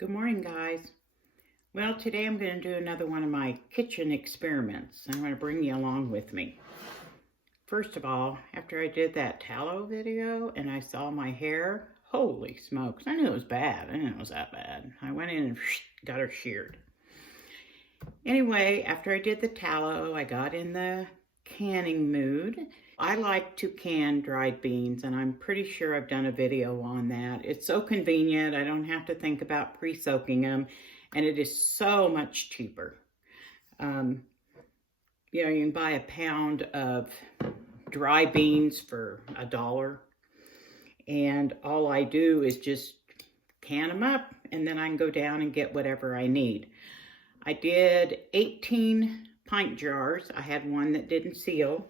Good morning, guys. Well, today I'm going to do another one of my kitchen experiments. I'm going to bring you along with me. First of all, after I did that tallow video and I saw my hair, holy smokes, I knew it was bad. I didn't know it was that bad. I went in and got her sheared. Anyway, after I did the tallow, I got in the canning mood. I like to can dried beans, and I'm pretty sure I've done a video on that. It's so convenient. I don't have to think about pre-soaking them, and it is so much cheaper. You can buy a pound of dry beans for $1, and all I do is just can them up, and then I can go down and get whatever I need. I did 18 pint jars. I had one that didn't seal,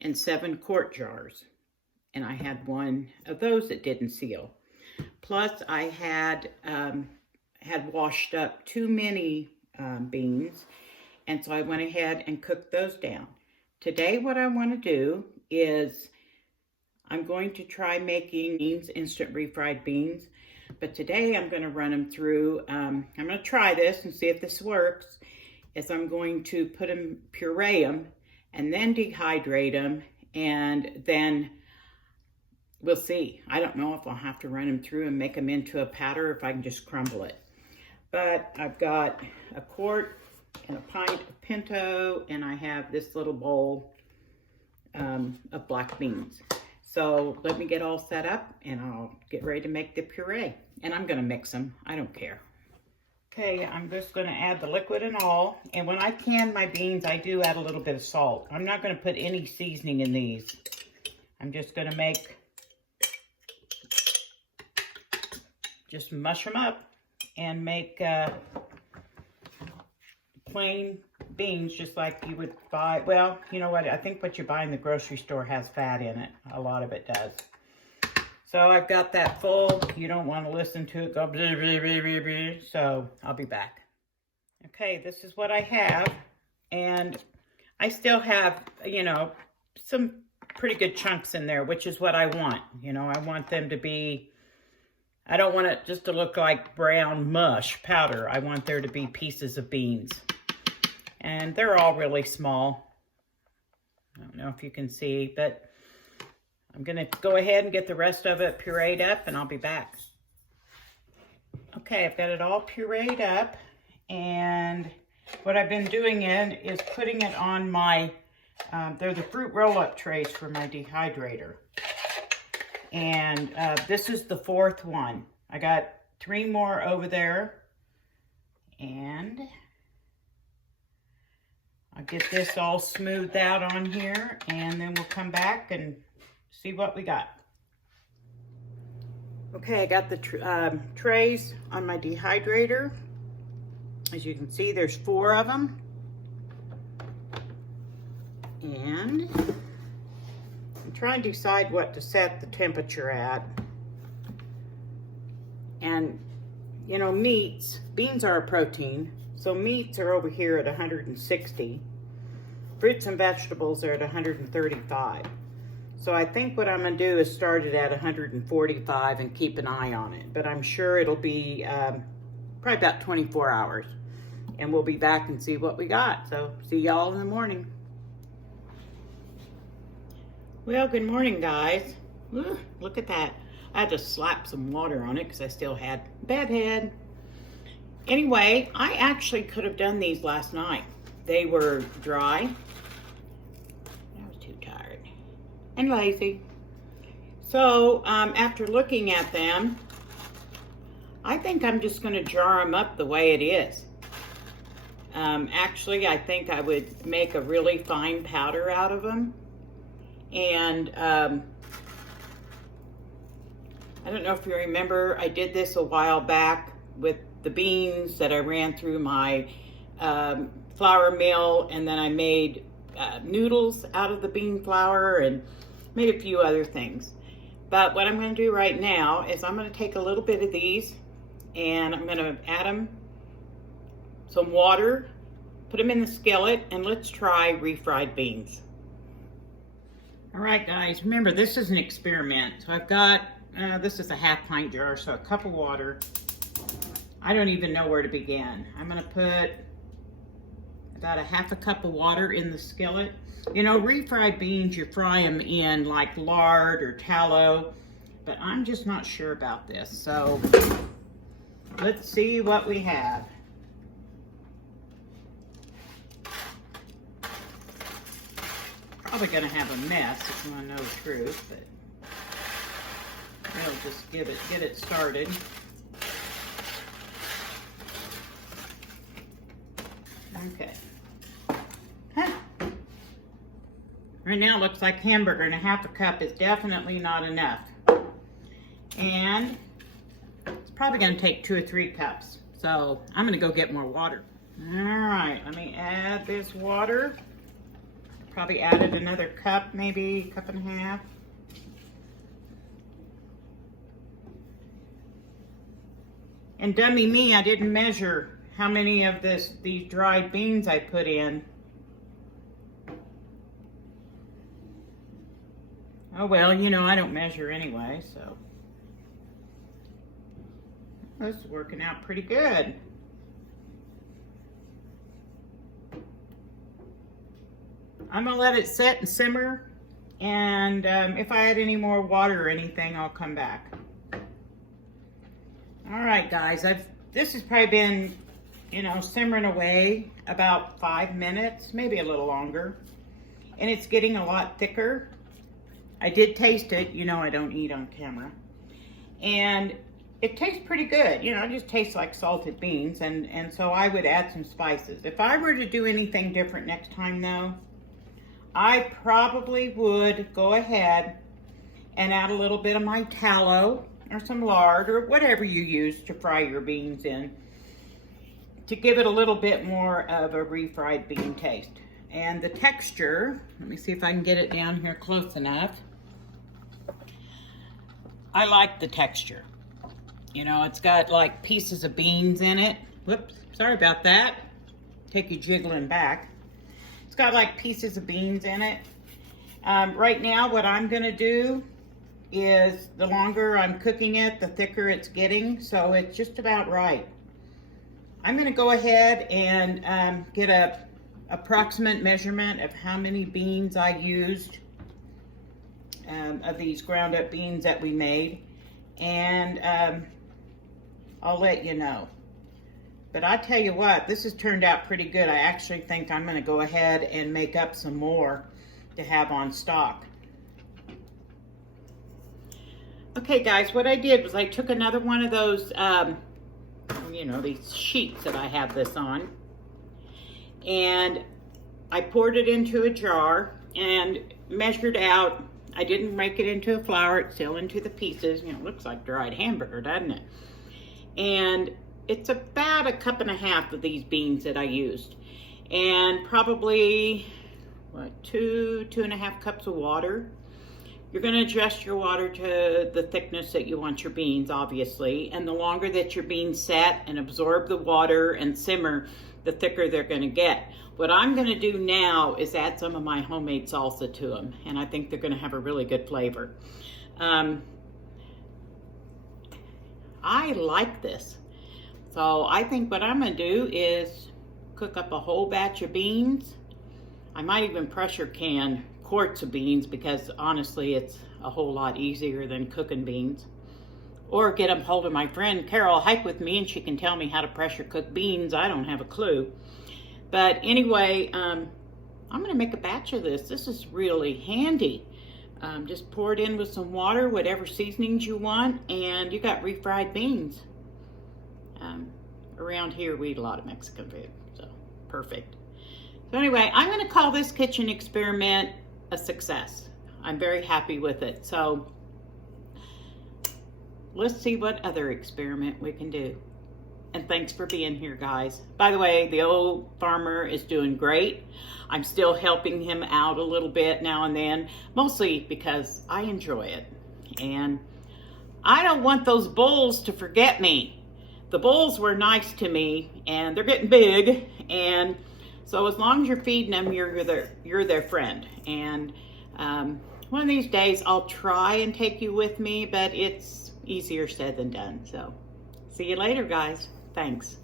and 7 quart jars. And I had one of those that didn't seal. Plus I had washed up too many beans, and so I went ahead and cooked those down. Today what I want to do is I'm going to try making instant refried beans, but today I'm going to run them through, I'm going to try this and see if this works, is I'm going to puree them and then dehydrate them, and then we'll see. I don't know if I'll have to run them through and make them into a powder, if I can just crumble it. But I've got a quart and a pint of pinto, and I have this little bowl of black beans. So let me get all set up and I'll get ready to make the puree. And I'm gonna mix them, I don't care. Okay, I'm just gonna add the liquid and all. And when I can my beans, I do add a little bit of salt. I'm not gonna put any seasoning in these. I'm just gonna just mush them up and make plain beans, just like you would buy. Well, you know what? I think what you buy in the grocery store has fat in it. A lot of it does. So I've got that full. You don't want to listen to it go blah, blah, blah, blah, blah. So I'll be back. Okay, this is what I have. And I still have, some pretty good chunks in there, which is what I want. I want them to be, I don't want it just to look like brown mush powder. I want there to be pieces of beans. And they're all really small. I don't know if you can see, but I'm going to go ahead and get the rest of it pureed up, and I'll be back. Okay, I've got it all pureed up, and what I've been doing is putting it on my, they're the fruit roll-up trays for my dehydrator. And this is the 4th one. I got 3 more over there, and I'll get this all smoothed out on here, and then we'll come back and see what we got. Okay, I got the trays on my dehydrator. As you can see, there's 4 of them. And I'm trying to decide what to set the temperature at. And, beans are a protein. So meats are over here at 160. Fruits and vegetables are at 135. So I think what I'm going to do is start it at 145 and keep an eye on it. But I'm sure it'll be probably about 24 hours. And we'll be back and see what we got. So see y'all in the morning. Well, good morning, guys. Ooh, look at that. I had to slap some water on it because I still had bad head. Anyway, I actually could have done these last night. They were dry. I was too tired and lazy. So after looking at them, I think I'm just going to jar them up the way it is. Actually, I think I would make a really fine powder out of them. And I don't know if you remember, I did this a while back with the beans that I ran through my flour mill, and then I made noodles out of the bean flour and made a few other things. But what I'm going to do right now is I'm going to take a little bit of these and I'm going to add them some water, put them in the skillet, and let's try refried beans. All right, guys, remember this is an experiment. So I've got, this is a 1/2 pint jar, so a cup of water. I don't even know where to begin. I'm gonna put about a half a cup of water in the skillet. You know, refried beans, you fry them in like lard or tallow, but I'm just not sure about this. So let's see what we have. Probably gonna have a mess if you wanna know the truth, but we'll just get it started. Okay. Huh. Right now it looks like hamburger, and a half a cup is definitely not enough. And it's probably gonna take 2 or 3 cups. So I'm gonna go get more water. All right, let me add this water. Probably added another cup, maybe a cup and a half. And dummy me, I didn't measure how many of these dried beans I put in. Oh well, you know, I don't measure anyway, so. This is working out pretty good. I'm gonna let it set and simmer, and if I add any more water or anything, I'll come back. All right, guys, this has probably been, you know, simmering away about 5 minutes, maybe a little longer, and it's getting a lot thicker. I did taste it, you know I don't eat on camera, and it tastes pretty good. You know, it just tastes like salted beans, and so I would add some spices. If I were to do anything different next time though, I probably would go ahead and add a little bit of my tallow or some lard or whatever you use to fry your beans in, to give it a little bit more of a refried bean taste. And the texture, let me see if I can get it down here close enough. I like the texture. You know, it's got like pieces of beans in it. Whoops, sorry about that. Take you jiggling back. It's got like pieces of beans in it. Right now, what I'm gonna do is, the longer I'm cooking it, the thicker it's getting, so it's just about right. I'm gonna go ahead and get a approximate measurement of how many beans I used, of these ground up beans that we made, and I'll let you know. But I tell you what, this has turned out pretty good. I actually think I'm gonna go ahead and make up some more to have on stock. Okay guys, what I did was I took another one of those, you know, these sheets that I have this on, and I poured it into a jar and measured out. I didn't make it into a flour, it's still into the pieces. You know, it looks like dried hamburger, doesn't it? And it's about a cup and a half of these beans that I used, and probably what, 2.5 cups of water. You're going to adjust your water to the thickness that you want your beans, obviously, and the longer that your beans set and absorb the water and simmer, the thicker they're going to get. What I'm going to do now is add some of my homemade salsa to them, and I think they're going to have a really good flavor. I like this. So I think what I'm going to do is cook up a whole batch of beans. I might even pressure can quarts of beans, because honestly it's a whole lot easier than cooking beans. Or get a hold of my friend Carol Hike with me, and she can tell me how to pressure cook beans. I don't have a clue. But anyway, I'm going to make a batch of this. This is really handy. Just pour it in with some water, whatever seasonings you want, and you got refried beans. Around here we eat a lot of Mexican food, so perfect. So anyway, I'm going to call this kitchen experiment a success. I'm very happy with it. So let's see what other experiment we can do. And thanks for being here, guys. By the way, the old farmer is doing great. I'm still helping him out a little bit now and then, mostly because I enjoy it. And I don't want those bulls to forget me. The bulls were nice to me, and they're getting big, and so as long as you're feeding them, you're their friend. And one of these days I'll try and take you with me, but it's easier said than done. So see you later, guys. Thanks.